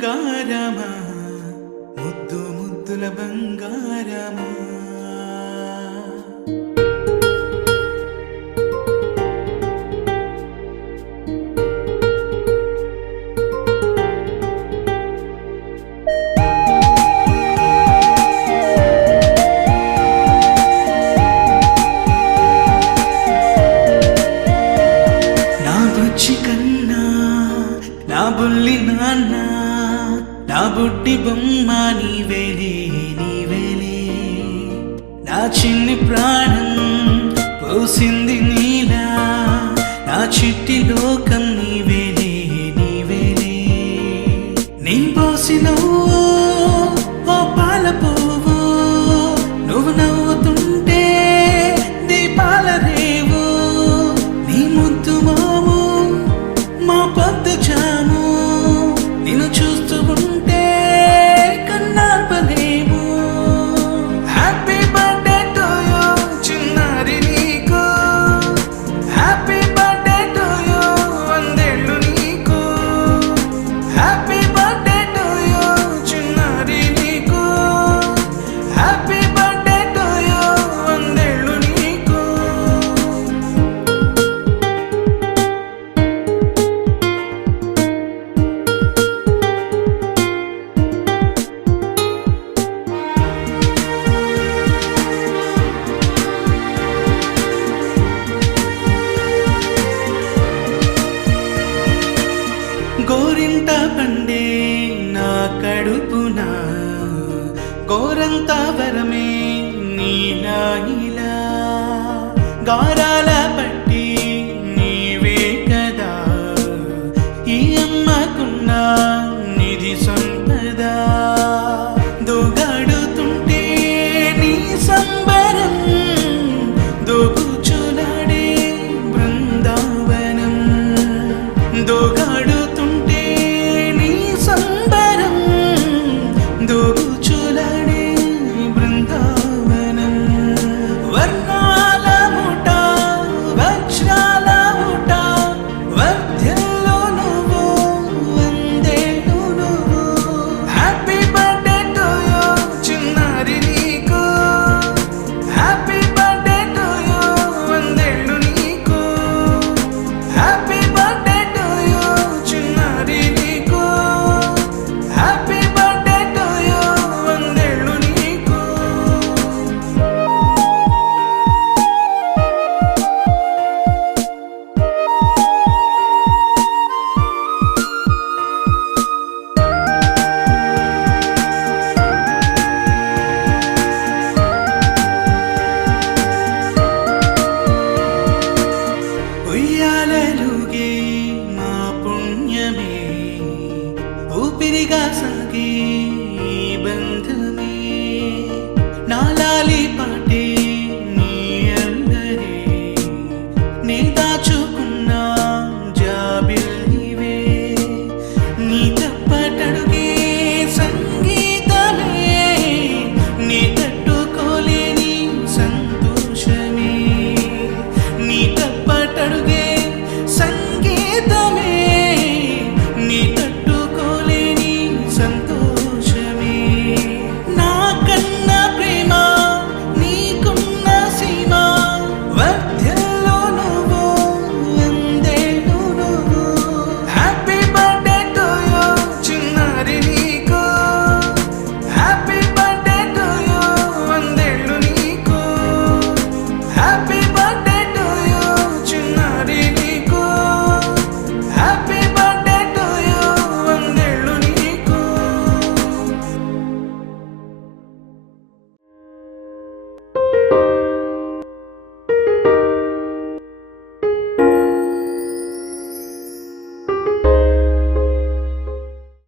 బంగారమా ముద్దు ముద్దుల బంగారమా నా బుజ్జి కన్నా నా బుల్లి నాన్న నా బుడ్డి బొమ్మ నీవేలే నీవేలే నా చిన్ని ప్రాణం పోసింది నీలా నా చిట్టి లోకం నీవేలే నీవేలే నీ పోసిన ఓ పాల పువ్వు నువ్వు నవ్వుతుంటే దీపాల రేవు నీ ముద్దు మోము మా పొద్దు జాము నిన్ను చూస్తూ ఉంటే కన్నార్పలేము హ్యాపీ బర్త్డే టు యూ చిన్నారి నీకు హ్యాపీ బర్త్డే టు యూ వందేళ్ళు నీకు హ్యాపీ బర్త్డే టు యూ చిన్నారి నీకు హ్యాపీ బర్త్డే టు యూ వందేళ్ళు నీకు గోరింట పండే నా కడుపున గోరంత వరమే నీలా నీలా